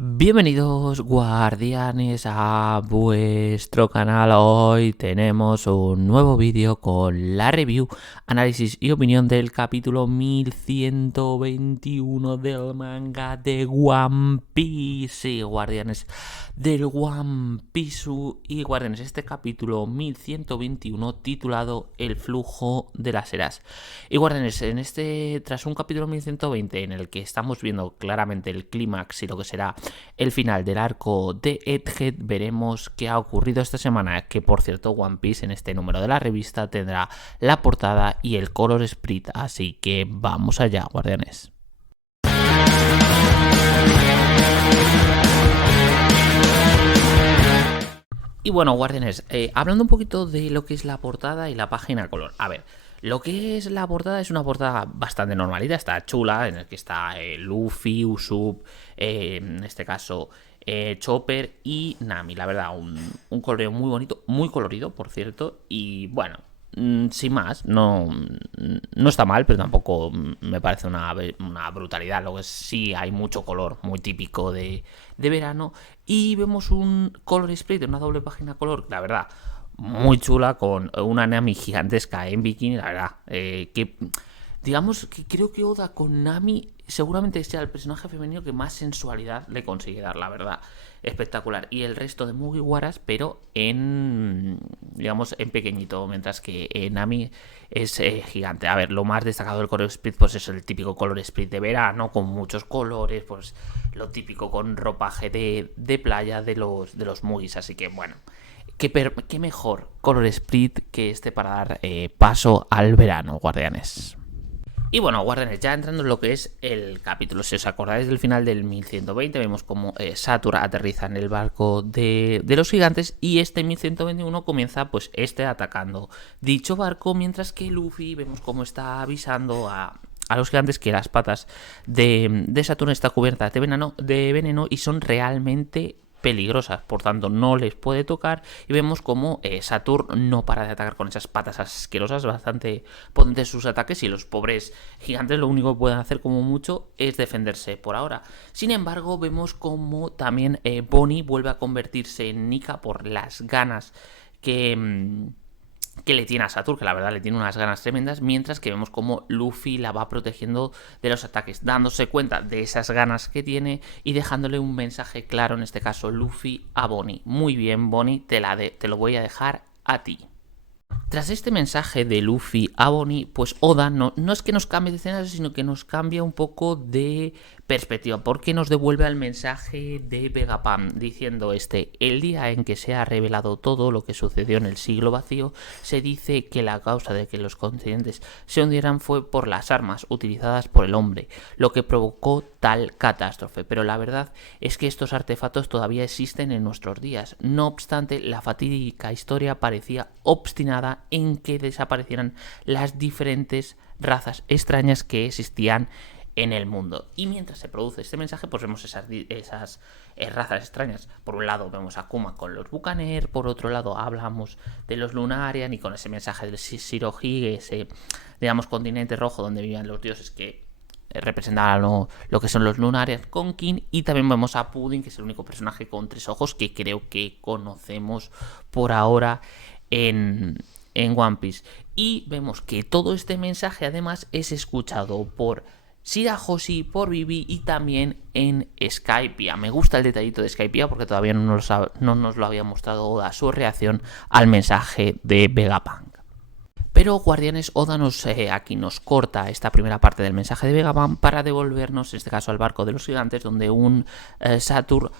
Bienvenidos guardianes a vuestro canal. Hoy tenemos un nuevo vídeo con la review, análisis y opinión del capítulo 1121 del manga de One Piece. Sí, guardianes del One Piece. Y guardianes, este capítulo 1121 titulado El flujo de las eras. Y guardianes, tras un capítulo 1120 en el que estamos viendo claramente el clímax y lo que será el final del arco de Egghead, veremos qué ha ocurrido esta semana, que por cierto One Piece en este número de la revista tendrá la portada y el color sprite, así que vamos allá, guardianes. Y bueno, guardianes, hablando un poquito de lo que es la portada y la página color. A ver, lo que es la portada es una portada bastante normalita, está chula, en el que está Luffy, Usopp, en este caso Chopper y Nami. La verdad, un coloreo muy bonito, muy colorido, por cierto. Y bueno, sin más, no está mal, pero tampoco me parece una brutalidad. Lo que sí hay mucho color, muy típico de verano. Y vemos un color split, una doble página color, la verdad, muy chula, con una Nami gigantesca en bikini, la verdad. Que digamos que creo que Oda con Nami seguramente sea el personaje femenino que más sensualidad le consigue dar, la verdad. Espectacular. Y el resto de Mugiwaras, pero digamos, en pequeñito, mientras que Nami es gigante. A ver, lo más destacado del color split pues es el típico color split de verano, con muchos colores, pues lo típico con ropaje de playa de los Mugis. Así que bueno, qué mejor color split que este para dar paso al verano, guardianes. Y bueno, guardianes, ya entrando en lo que es el capítulo, si os acordáis del final del 1120, vemos como Saturn aterriza en el barco de los gigantes y este 1121 comienza pues atacando dicho barco, mientras que Luffy vemos cómo está avisando a los gigantes que las patas de Saturn están cubiertas de veneno y son realmente peligrosas, por tanto no les puede tocar. Y vemos como Saturn no para de atacar con esas patas asquerosas, bastante potentes sus ataques, y los pobres gigantes lo único que pueden hacer como mucho es defenderse por ahora. Sin embargo, vemos como también Bonnie vuelve a convertirse en Nika por las ganas que le tiene a Saturn, que la verdad le tiene unas ganas tremendas, mientras que vemos como Luffy la va protegiendo de los ataques, dándose cuenta de esas ganas que tiene y dejándole un mensaje claro, en este caso Luffy a Bonnie. Muy bien, Bonnie, te lo voy a dejar a ti. Tras este mensaje de Luffy a Bonnie, pues Oda no es que nos cambie de escenario, sino que nos cambia un poco de perspectiva, porque nos devuelve al mensaje de Vegapunk, diciendo el día en que se ha revelado todo lo que sucedió en el siglo vacío, se dice que la causa de que los continentes se hundieran fue por las armas utilizadas por el hombre, lo que provocó tal catástrofe, pero la verdad es que estos artefactos todavía existen en nuestros días. No obstante, la fatídica historia parecía obstinada en que desaparecieran las diferentes razas extrañas que existían en el mundo. Y mientras se produce este mensaje, pues vemos esas razas extrañas. Por un lado vemos a Kuma con los Buccaneer, por otro lado hablamos de los Lunarian y con ese mensaje del Shirohige, ese, digamos, continente rojo donde vivían los dioses que representaban lo que son los Lunarian con King. Y también vemos a Pudding, que es el único personaje con 3 ojos que creo que conocemos por ahora en One Piece. Y vemos que todo este mensaje además es escuchado por Shirahoshi, por Vivi y también en Skypiea. Me gusta el detallito de Skypiea porque todavía no nos lo había mostrado Oda, su reacción al mensaje de Vegapunk. Pero guardianes, Oda aquí nos corta esta primera parte del mensaje de Vegapunk para devolvernos, en este caso, al barco de los gigantes, donde un Saturn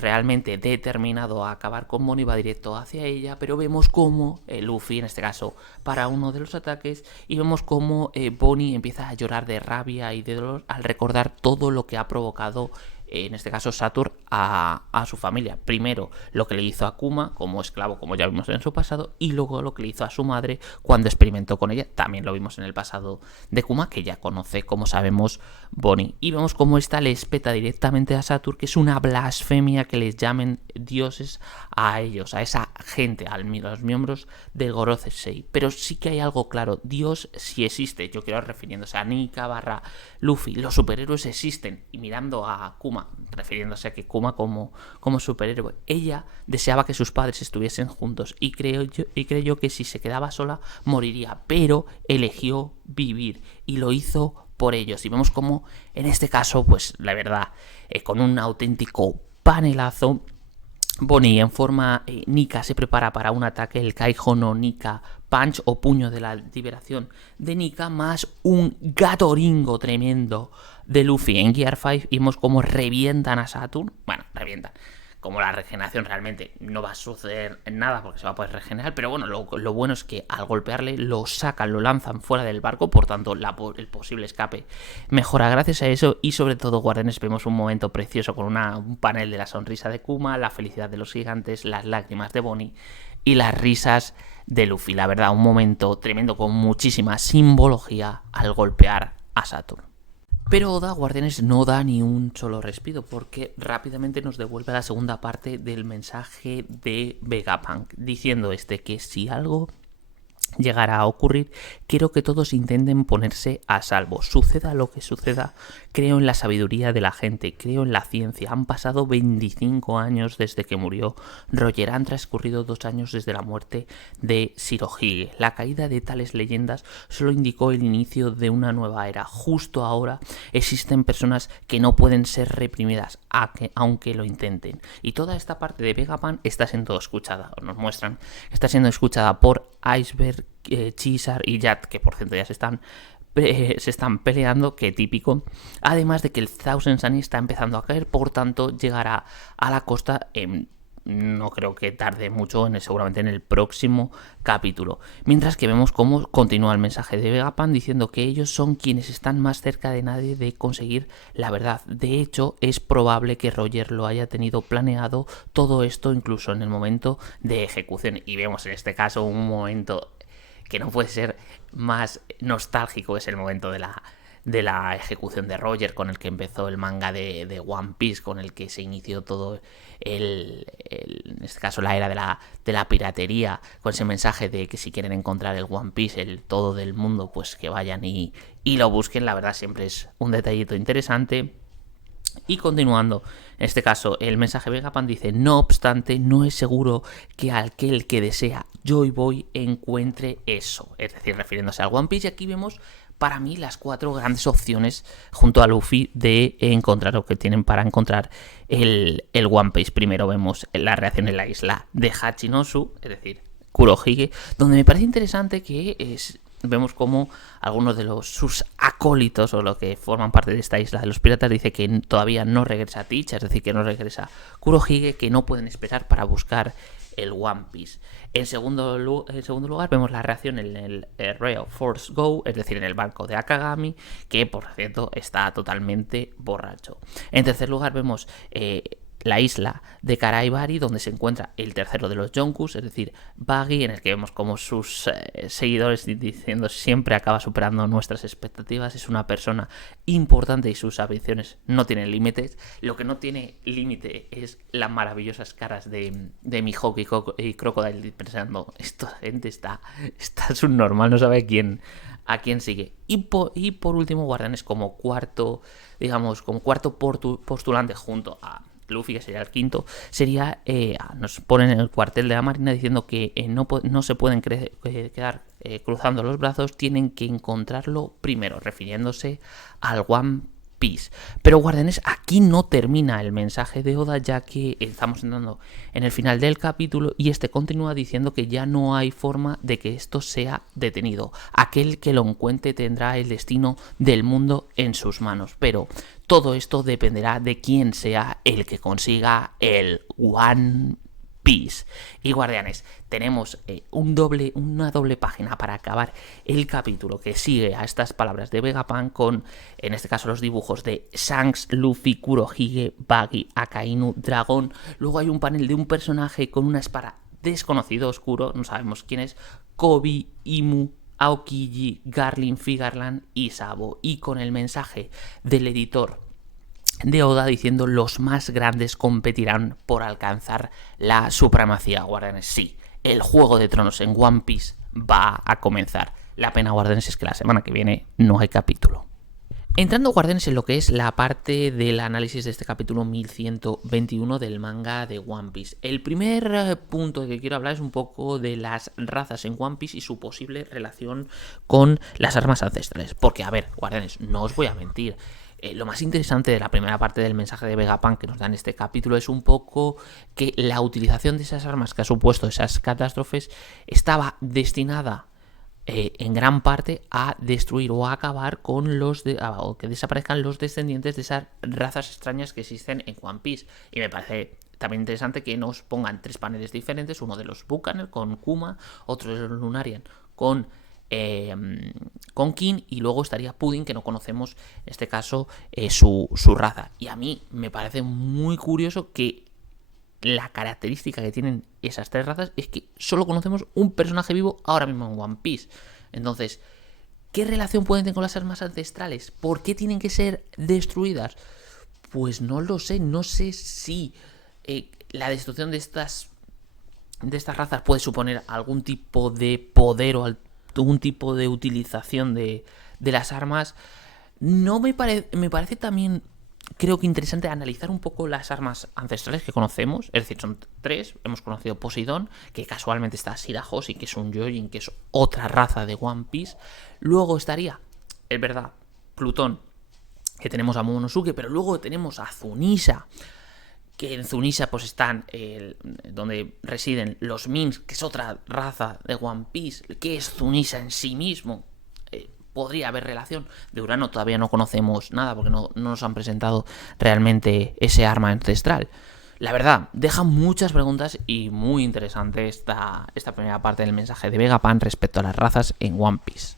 realmente determinado a acabar con Bonnie va directo hacia ella, pero vemos como Luffy, en este caso, para uno de los ataques, y vemos como Bonnie empieza a llorar de rabia y de dolor al recordar todo lo que ha provocado, en este caso Saturn, a su familia. Primero lo que le hizo a Kuma como esclavo, como ya vimos en su pasado, y luego lo que le hizo a su madre cuando experimentó con ella. También lo vimos en el pasado de Kuma, que ya conoce, como sabemos, Bonnie. Y vemos cómo esta le espeta directamente a Saturn, que es una blasfemia que les llamen dioses a ellos, a esa gente, a los miembros del Gorosei. Pero sí que hay algo claro, Dios sí existe, yo quiero refiriéndose a Nika barra Luffy, los superhéroes existen, y mirando a Kuma, refiriéndose a que Kuma como superhéroe, ella deseaba que sus padres estuviesen juntos y creyó que si se quedaba sola moriría, pero eligió vivir y lo hizo por ellos. Y vemos como en este caso, pues la verdad, con un auténtico panelazo, Bonnie en forma Nika se prepara para un ataque, el Kaijo no Nika Punch o puño de la liberación de Nika, más un Gatoringo tremendo de Luffy en Gear 5, y vemos como revientan a Saturn. Bueno, revientan. Como la regeneración realmente no va a suceder nada porque se va a poder regenerar, pero bueno, lo bueno es que al golpearle lo sacan, lo lanzan fuera del barco, por tanto el posible escape mejora gracias a eso. Y sobre todo, guardianes, vemos un momento precioso con un panel de la sonrisa de Kuma, la felicidad de los gigantes, las lágrimas de Bonnie y las risas de Luffy. La verdad, un momento tremendo con muchísima simbología al golpear a Saturn. Pero Oda, guardianes, no da ni un solo respiro, porque rápidamente nos devuelve la segunda parte del mensaje de Vegapunk, diciendo que si algo llegara a ocurrir, quiero que todos intenten ponerse a salvo. Suceda lo que suceda, creo en la sabiduría de la gente, creo en la ciencia. Han pasado 25 años desde que murió Roger, han transcurrido 2 años desde la muerte de Shirohige. La caída de tales leyendas solo indicó el inicio de una nueva era. Justo ahora existen personas que no pueden ser reprimidas, aunque lo intenten. Y toda esta parte de Vegapunk está siendo escuchada, o nos muestran que está siendo escuchada por Iceberg, Chisar y Yat, que por cierto ya se están peleando, que típico. Además de que el Thousand Sunny está empezando a caer, por tanto llegará a la costa no creo que tarde mucho, seguramente en el próximo capítulo. Mientras que vemos cómo continúa el mensaje de Vegapunk diciendo que ellos son quienes están más cerca de nadie de conseguir la verdad. De hecho, es probable que Roger lo haya tenido planeado todo esto incluso en el momento de ejecución. Y vemos en este caso un momento que no puede ser más nostálgico, es el momento de la ejecución de Roger, con el que empezó el manga de One Piece, con el que se inició todo en este caso la era de la piratería, con ese mensaje de que si quieren encontrar el One Piece, el todo del mundo, pues que vayan y lo busquen. La verdad siempre es un detallito interesante. Y continuando, en este caso el mensaje Vegapunk dice: no obstante, no es seguro que aquel que desea Joy Boy encuentre eso, es decir, refiriéndose al One Piece. Y aquí vemos para mí las 4 grandes opciones junto a Luffy de encontrar lo que tienen para encontrar el One Piece. Primero vemos la reacción en la isla de Hachinosu, es decir, Kurohige, donde me parece interesante que vemos como algunos de sus acólitos o los que forman parte de esta isla de los piratas dice que todavía no regresa Teach, es decir, que no regresa Kurohige, que no pueden esperar para buscar el One Piece. En segundo lugar vemos la reacción en el Royal Force Go, es decir, en el barco de Akagami, que por cierto está totalmente borracho. En tercer lugar vemos la isla de Karaibari, donde se encuentra el tercero de los Yonkus, es decir, Buggy, en el que vemos como sus seguidores diciendo siempre acaba superando nuestras expectativas, es una persona importante y sus ambiciones no tienen límites. Lo que no tiene límite es las maravillosas caras de Mihawk y Crocodile pensando, esta gente está subnormal, no sabe a quién sigue. Y por último, guardianes, como cuarto postulante junto a Luffy, que sería el quinto, sería nos ponen en el cuartel de la marina diciendo que no se pueden quedar cruzando los brazos, tienen que encontrarlo primero, refiriéndose al One Piece. Pero guardianes, aquí no termina el mensaje de Oda, ya que estamos entrando en el final del capítulo y continúa diciendo que ya no hay forma de que esto sea detenido. Aquel que lo encuentre tendrá el destino del mundo en sus manos, pero todo esto dependerá de quién sea el que consiga el One Piece. Y guardianes, tenemos una doble página para acabar el capítulo que sigue a estas palabras de Vegapunk con, en este caso, los dibujos de Shanks, Luffy, Kurohige, Buggy, Akainu, Dragón. Luego hay un panel de un personaje con una espada desconocido, oscuro, no sabemos quién es, Kobe, Imu, Aokiji, Garlin, Figarland y Sabo, y con el mensaje del editor de Oda diciendo: los más grandes competirán por alcanzar la supremacía. Guardianes, sí, el Juego de Tronos en One Piece va a comenzar. La pena, Guardianes, es que la semana que viene no hay capítulo. Entrando, Guardianes, en lo que es la parte del análisis de este capítulo 1121 del manga de One Piece. El primer punto que quiero hablar es un poco de las razas en One Piece y su posible relación con las armas ancestrales. Porque, a ver, Guardianes, no os voy a mentir. Lo más interesante de la primera parte del mensaje de Vegapunk que nos da en este capítulo es un poco que la utilización de esas armas que ha supuesto esas catástrofes estaba destinada en gran parte a destruir o a acabar con o que desaparezcan los descendientes de esas razas extrañas que existen en One Piece. Y me parece también interesante que nos pongan 3 paneles diferentes, uno de los Buccaneer con Kuma, otro de los Lunarian con King, y luego estaría Pudding, que no conocemos en este caso su raza. Y a mí me parece muy curioso que la característica que tienen esas 3 razas es que solo conocemos un personaje vivo ahora mismo en One Piece. Entonces, ¿qué relación pueden tener con las armas ancestrales? ¿Por qué tienen que ser destruidas? Pues no lo sé. No sé si la destrucción de estas razas puede suponer algún tipo de poder o algún tipo de utilización de las armas. No me parece también, creo que interesante analizar un poco las armas ancestrales que conocemos. Es decir, son 3. Hemos conocido Poseidón, que casualmente está Shirahoshi, que es un Gyojin, que es otra raza de One Piece. Luego estaría, es verdad, Plutón, que tenemos a Momonosuke, pero luego tenemos a Zunisha, que en Zunisha pues están donde residen los Minks, que es otra raza de One Piece. ¿Qué es Zunisha en sí mismo? Podría haber relación. De Urano todavía no conocemos nada porque no nos han presentado realmente ese arma ancestral. La verdad, deja muchas preguntas y muy interesante esta primera parte del mensaje de Vegapunk respecto a las razas en One Piece.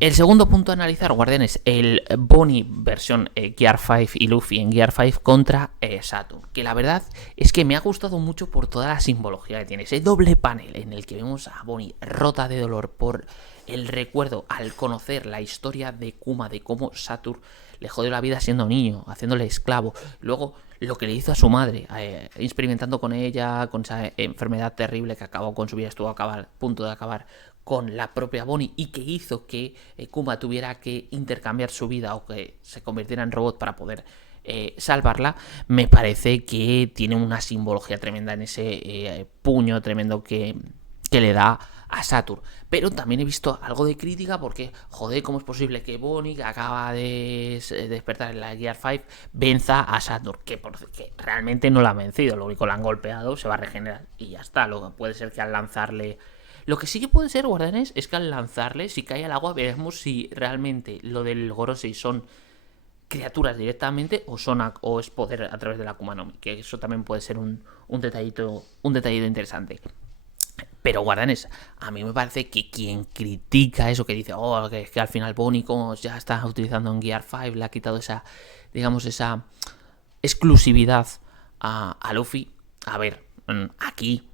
El segundo punto a analizar, Guardianes, el Bonnie versión Gear 5 y Luffy en Gear 5 contra Saturn. Que la verdad es que me ha gustado mucho por toda la simbología que tiene. Ese doble panel en el que vemos a Bonnie rota de dolor por el recuerdo al conocer la historia de Kuma, de cómo Saturn le jodió la vida siendo niño, haciéndole esclavo. Luego, lo que le hizo a su madre, experimentando con ella, con esa enfermedad terrible que acabó con su vida, estuvo a punto de acabar con la propia Bonnie, y que hizo que Kuma tuviera que intercambiar su vida o que se convirtiera en robot para poder salvarla. Me parece que tiene una simbología tremenda en ese puño tremendo que le da a Saturn. Pero también he visto algo de crítica porque, joder, ¿cómo es posible que Bonnie, que acaba de despertar en la Gear 5, venza a Saturn? Que realmente no la ha vencido, lo único, la han golpeado, se va a regenerar y ya está. Luego puede ser que al lanzarle... Lo que sí que puede ser, Guardianes, es que al lanzarle, si cae al agua, veremos si realmente lo del Gorosei son criaturas directamente o es poder a través de la Akuma no Mi, que eso también puede ser un detallito interesante. Pero, Guardianes, a mí me parece que quien critica eso, que dice, que es que al final Bonnie, como ya está utilizando en Gear 5, le ha quitado esa, digamos, esa exclusividad a Luffy. A ver, aquí,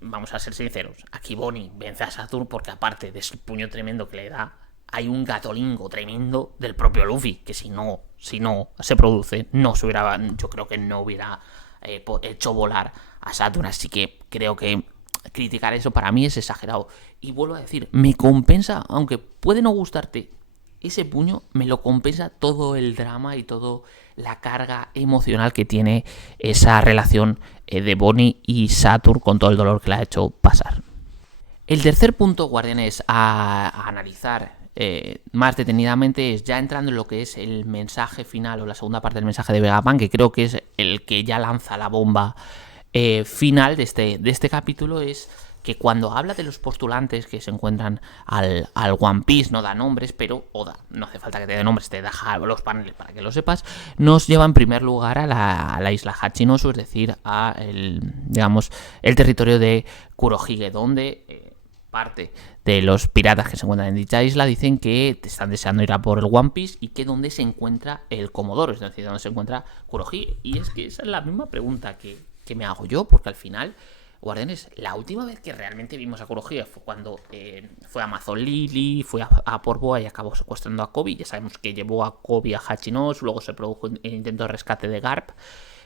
vamos a ser sinceros, aquí Bonnie vence a Saturn porque, aparte de ese puño tremendo que le da, hay un gatolingo tremendo del propio Luffy, que si no se produce, yo creo que no hubiera hecho volar a Saturn. Así que creo que criticar eso para mí es exagerado. Y vuelvo a decir, me compensa, aunque puede no gustarte ese puño, me lo compensa todo el drama y toda la carga emocional que tiene esa relación de Bonnie y Saturn, con todo el dolor que le ha hecho pasar. El tercer punto, Guardianes, a analizar más detenidamente, es ya entrando en lo que es el mensaje final o la segunda parte del mensaje de Vegapunk, que creo que es el que ya lanza la bomba final de este capítulo. Es que cuando habla de los postulantes que se encuentran al One Piece, no da nombres, pero Oda, no hace falta que te dé nombres, te deja los paneles para que lo sepas, nos lleva en primer lugar a la isla Hachinosu, es decir, a el territorio de Kurohige, donde parte de los piratas que se encuentran en dicha isla dicen que están deseando ir a por el One Piece, y que donde se encuentra el Comodoro, es decir, donde se encuentra Kurohige. Y es que esa es la misma pregunta que me hago yo, porque al final, Guardianes, la última vez que realmente vimos a Kurohige fue cuando fue a Amazon Lily, fue a por Boa y acabó secuestrando a Kobe. Ya sabemos que llevó a Kobe a Hachinosu, luego se produjo el intento de rescate de Garp,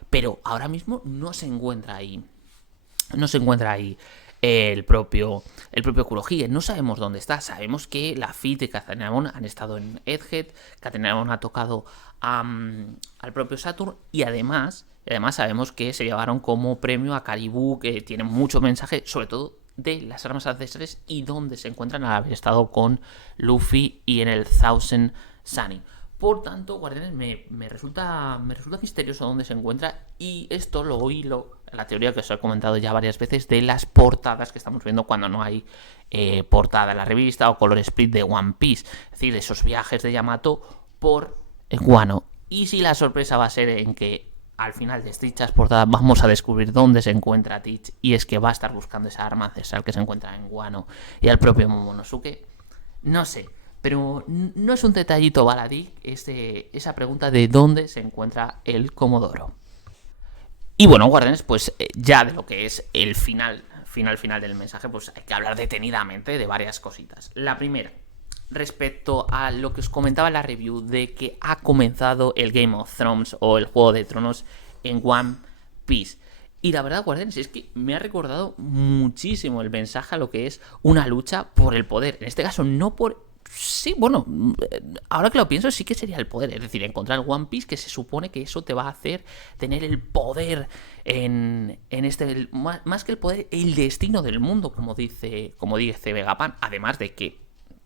pero ahora mismo no se encuentra ahí el propio Kurohige. No sabemos dónde está. Sabemos que la Fit y Catanamon han estado en Egghead. Catanamon ha tocado al propio Saturn. Y además sabemos que se llevaron como premio a Caribou, que tiene mucho mensaje, sobre todo de las armas ancestrales y dónde se encuentran al haber estado con Luffy y en el Thousand Sunny. Por tanto, Guardianes, me resulta misterioso dónde se encuentra, y esto lo hilo la teoría que os he comentado ya varias veces de las portadas que estamos viendo cuando no hay portada en la revista o color split de One Piece. Es decir, esos viajes de Yamato por Wano. Y si la sorpresa va a ser en que al final de dichas portadas vamos a descubrir dónde se encuentra Teach, y es que va a estar buscando esa arma ancestral que se encuentra en Wano y al propio Momonosuke. No sé, pero no es un detallito baladí esa pregunta de dónde se encuentra el Comodoro. Y bueno, Guardianes, pues ya de lo que es el final del mensaje, pues hay que hablar detenidamente de varias cositas. La primera, respecto a lo que os comentaba en la review de que ha comenzado el Game of Thrones o el Juego de Tronos en One Piece. Y la verdad, Guardianes, es que me ha recordado muchísimo el mensaje a lo que es una lucha por el poder. En este caso, no por... Sí, bueno, ahora que lo pienso, sí que sería el poder. Es decir, encontrar One Piece, que se supone que eso te va a hacer tener el poder en este... Más que el poder, el destino del mundo, como dice Vegapunk. Además de que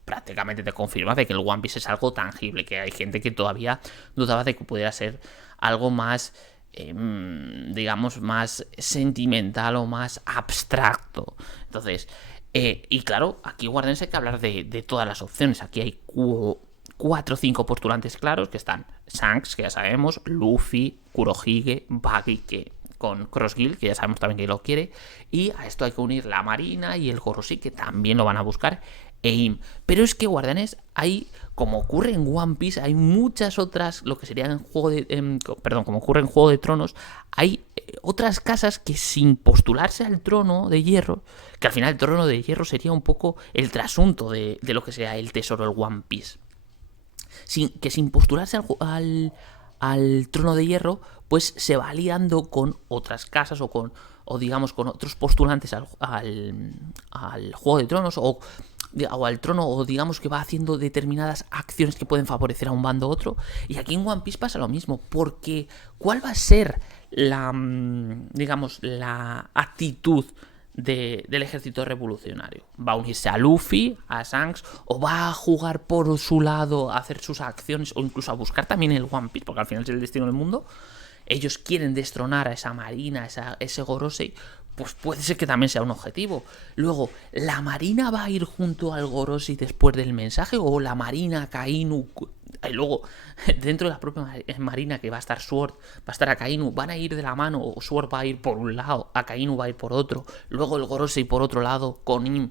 prácticamente te confirma de que el One Piece es algo tangible, que hay gente que todavía dudaba de que pudiera ser algo más... digamos, más sentimental o más abstracto. Entonces, y claro, aquí Guardianes hay que hablar de todas las opciones. Aquí hay 4 o 5 postulantes claros, que están Shanks, que ya sabemos, Luffy, Kurohige, Buggy, que con Crossgill, que ya sabemos también que lo quiere, y a esto hay que unir la Marina y el Gorosei, que también lo van a buscar, pero es que, Guardianes, hay, como ocurre en One Piece, hay muchas otras, lo que sería en como ocurre en Juego de Tronos, hay otras casas que, sin postularse al trono de hierro, que al final el trono de hierro sería un poco el trasunto de lo que sea el tesoro del One Piece, sin postularse al trono de hierro, pues se va aliando con otras casas o digamos con otros postulantes al Juego de Tronos o al trono, o digamos que va haciendo determinadas acciones que pueden favorecer a un bando u otro. Y aquí en One Piece pasa lo mismo, porque ¿cuál va a ser la actitud del ejército revolucionario? ¿Va a unirse a Luffy, a Shanks, o va a jugar por su lado, a hacer sus acciones, o incluso a buscar también el One Piece, porque al final es el destino del mundo? Ellos quieren destronar a esa Marina, ese Gorosei, pues puede ser que también sea un objetivo. Luego, ¿la Marina va a ir junto al Gorosei después del mensaje? ¿O la Marina, Akainu, y luego dentro de la propia Marina, que va a estar Sword, va a estar Akainu, van a ir de la mano? ¿O Sword va a ir por un lado, Akainu va a ir por otro, luego el Gorosei por otro lado con Im?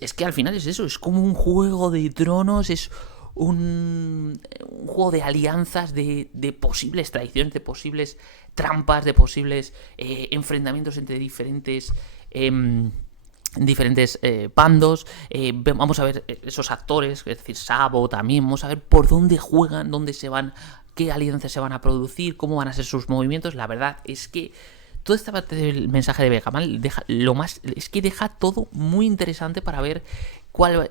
Es que al final es eso, es como un Juego de Tronos, es un juego de alianzas, de posibles traiciones, de posibles trampas, de posibles enfrentamientos entre diferentes bandos. Vamos a ver esos actores, es decir, Sabo también, vamos a ver por dónde juegan, dónde se van, qué alianzas se van a producir, cómo van a ser sus movimientos. La verdad es que toda esta parte del mensaje de Vegapunk deja todo muy interesante para ver cuál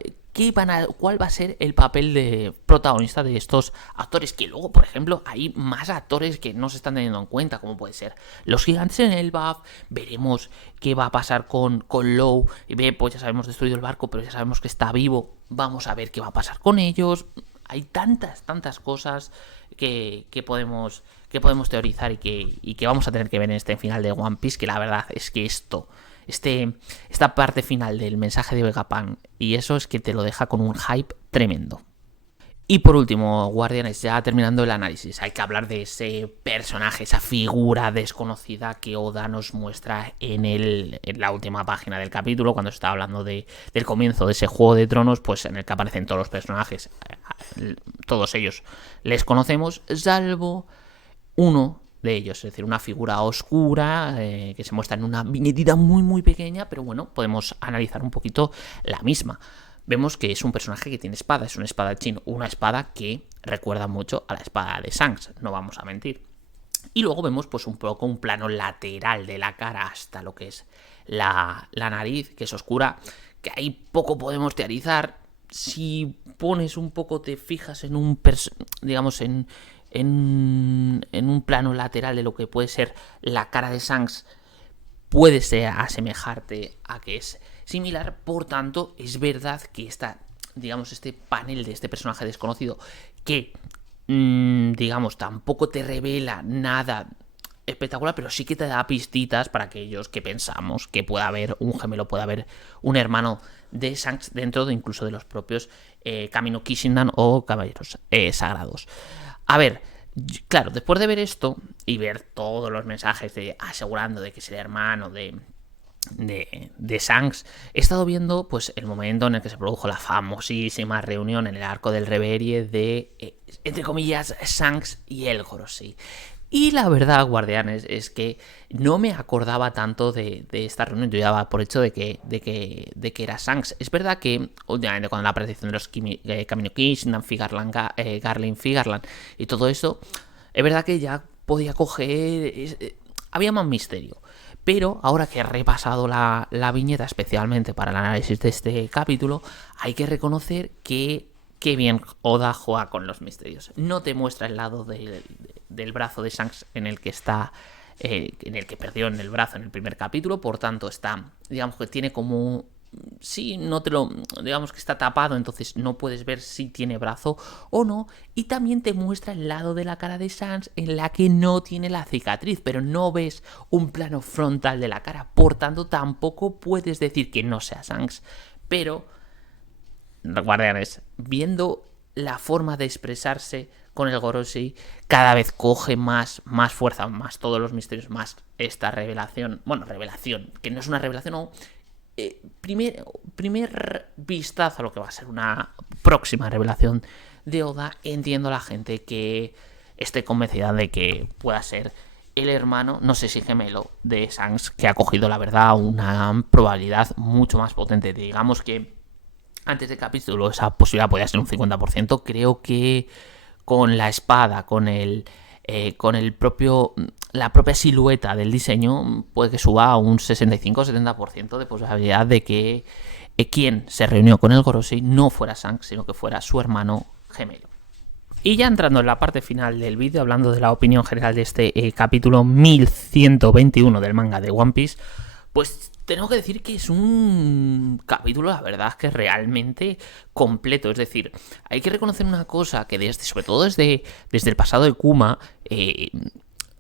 va a ser el papel de protagonista de estos actores, que luego, por ejemplo, hay más actores que no se están teniendo en cuenta, como puede ser los gigantes en el BAF. Veremos qué va a pasar con Law. Pues ya sabemos, destruido el barco, pero ya sabemos que está vivo. Vamos a ver qué va a pasar con ellos. Hay tantas cosas que podemos teorizar y que vamos a tener que ver en este final de One Piece, que la verdad es que esta parte final del mensaje de Vegapunk, y eso es que te lo deja con un hype tremendo. Y por último, Guardianes, ya terminando el análisis, hay que hablar de ese personaje, esa figura desconocida que Oda nos muestra en la última página del capítulo, cuando se está hablando del comienzo de ese Juego de Tronos, pues en el que aparecen todos los personajes. Todos ellos les conocemos, salvo uno de ellos, es decir, una figura oscura que se muestra en una viñetita muy muy pequeña, pero bueno, podemos analizar un poquito la misma. Vemos que es un personaje que tiene espada, es un espadachín, una espada que recuerda mucho a la espada de Shanks, no vamos a mentir. Y luego vemos pues un poco un plano lateral de la cara hasta lo que es la nariz, que es oscura, que ahí poco podemos teorizar. Si pones un poco, te fijas en un, digamos, en un plano lateral de lo que puede ser la cara de Shanks, puede ser asemejarte a que es similar. Por tanto, es verdad que digamos, este panel de este personaje desconocido, que digamos, tampoco te revela nada espectacular, pero sí que te da pistitas para aquellos que pensamos que pueda haber un gemelo, puede haber un hermano de Shanks dentro de incluso de los propios Kamino Kishinden o Caballeros Sagrados. A ver, claro, después de ver esto y ver todos los mensajes asegurando de que es el hermano de Shanks, he estado viendo pues el momento en el que se produjo la famosísima reunión en el arco del Reverie de, entre comillas, Shanks y el Gorosei. Y la verdad, guardianes, es que no me acordaba tanto de esta reunión. Yo ya daba por hecho de que era Shanks. Es verdad que últimamente con la aparición de los Kamino Kishinden, Garland, Figarland y todo eso, es verdad que ya podía coger... había más misterio. Pero ahora que he repasado la viñeta especialmente para el análisis de este capítulo, hay que reconocer que qué bien Oda juega con los misterios. No te muestra el lado del brazo de Shanks en el que está, en el que perdió en el brazo en el primer capítulo, por tanto está, digamos que tiene como... Sí, no te lo... digamos que está tapado, entonces no puedes ver si tiene brazo o no. Y también te muestra el lado de la cara de Shanks en la que no tiene la cicatriz, pero no ves un plano frontal de la cara. Por tanto, tampoco puedes decir que no sea Shanks. Pero, guardianes, viendo la forma de expresarse con el Gorosei, cada vez coge más fuerza, más todos los misterios, más esta revelación. Bueno, revelación, que no es una revelación, no... primer vistazo a lo que va a ser una próxima revelación de Oda. Entiendo a la gente que esté convencida de que pueda ser el hermano, no sé si gemelo, de Shanks, que ha cogido, la verdad, una probabilidad mucho más potente. Digamos que antes del capítulo esa posibilidad podía ser un 50%. Creo que con la espada, con el propio... la propia silueta del diseño puede que suba a un 65-70% de posibilidad de que quien se reunió con el Gorosei no fuera Shanks, sino que fuera su hermano gemelo. Y ya entrando en la parte final del vídeo, hablando de la opinión general de este capítulo 1121 del manga de One Piece, pues tengo que decir que es un capítulo, la verdad, que realmente completo. Es decir, hay que reconocer una cosa, que sobre todo desde el pasado de Kuma,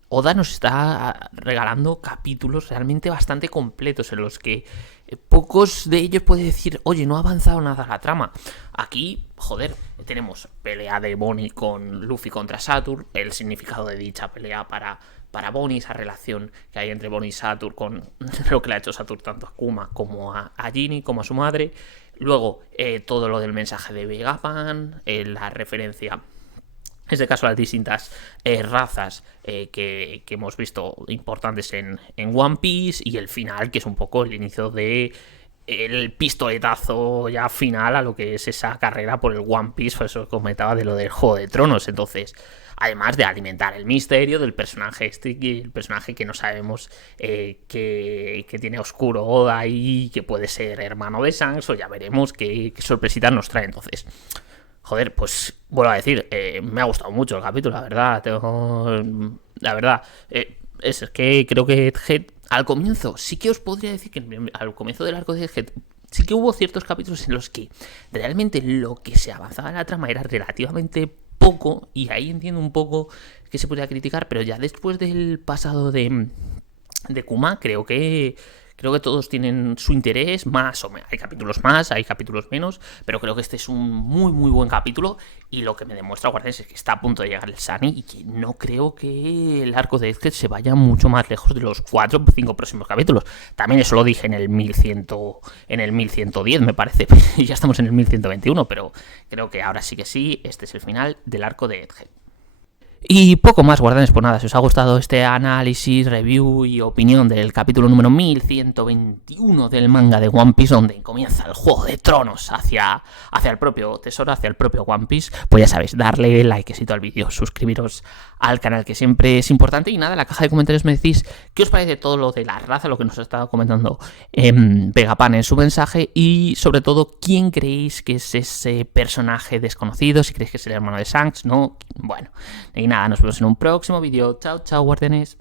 Oda nos está regalando capítulos realmente bastante completos en los que pocos de ellos puede decir, oye, no ha avanzado nada la trama. Aquí, joder, tenemos pelea de Bonnie con Luffy contra Saturn, el significado de dicha pelea para Bonnie, esa relación que hay entre Bonnie y Saturn, con lo que le ha hecho Saturn tanto a Kuma como a Ginny, como a su madre. Luego, todo lo del mensaje de Vegapunk, la referencia... en este caso, las distintas razas que hemos visto importantes en One Piece, y el final, que es un poco el inicio de el pistoletazo ya final a lo que es esa carrera por el One Piece. Por eso comentaba de lo del Juego de Tronos. Entonces, además de alimentar el misterio del personaje el personaje que no sabemos que tiene oscuro Oda y que puede ser hermano de Shanks, o ya veremos qué sorpresitas nos trae. Entonces, joder, pues vuelvo a decir, me ha gustado mucho el capítulo, la verdad. Es que creo que Egghead, al comienzo, sí que os podría decir que al comienzo del arco de Egghead sí que hubo ciertos capítulos en los que realmente lo que se avanzaba en la trama era relativamente poco, y ahí entiendo un poco que se podría criticar, pero ya después del pasado de Kuma, creo que todos tienen su interés, más o menos. Hay capítulos más, hay capítulos menos, pero creo que este es un muy, muy buen capítulo. Y lo que me demuestra, guardianes, es que está a punto de llegar el Sunny y que no creo que el arco de Egghead se vaya mucho más lejos de los 4 o 5 próximos capítulos. También eso lo dije en el 1110, me parece. Y ya estamos en el 1121, pero creo que ahora sí que sí, este es el final del arco de Egghead. Y poco más, guardianes, pues nada, si os ha gustado este análisis, review y opinión del capítulo número 1121 del manga de One Piece, donde comienza el Juego de Tronos hacia el propio tesoro, hacia el propio One Piece, pues ya sabéis, darle likecito al vídeo, suscribiros al canal, que siempre es importante. Y nada, en la caja de comentarios me decís qué os parece todo lo de la raza, lo que nos ha estado comentando Vegapan en su mensaje, y sobre todo quién creéis que es ese personaje desconocido, si creéis que es el hermano de Shanks, ¿no? Bueno, y nada, nos vemos en un próximo vídeo. Chao, chao, guardianes.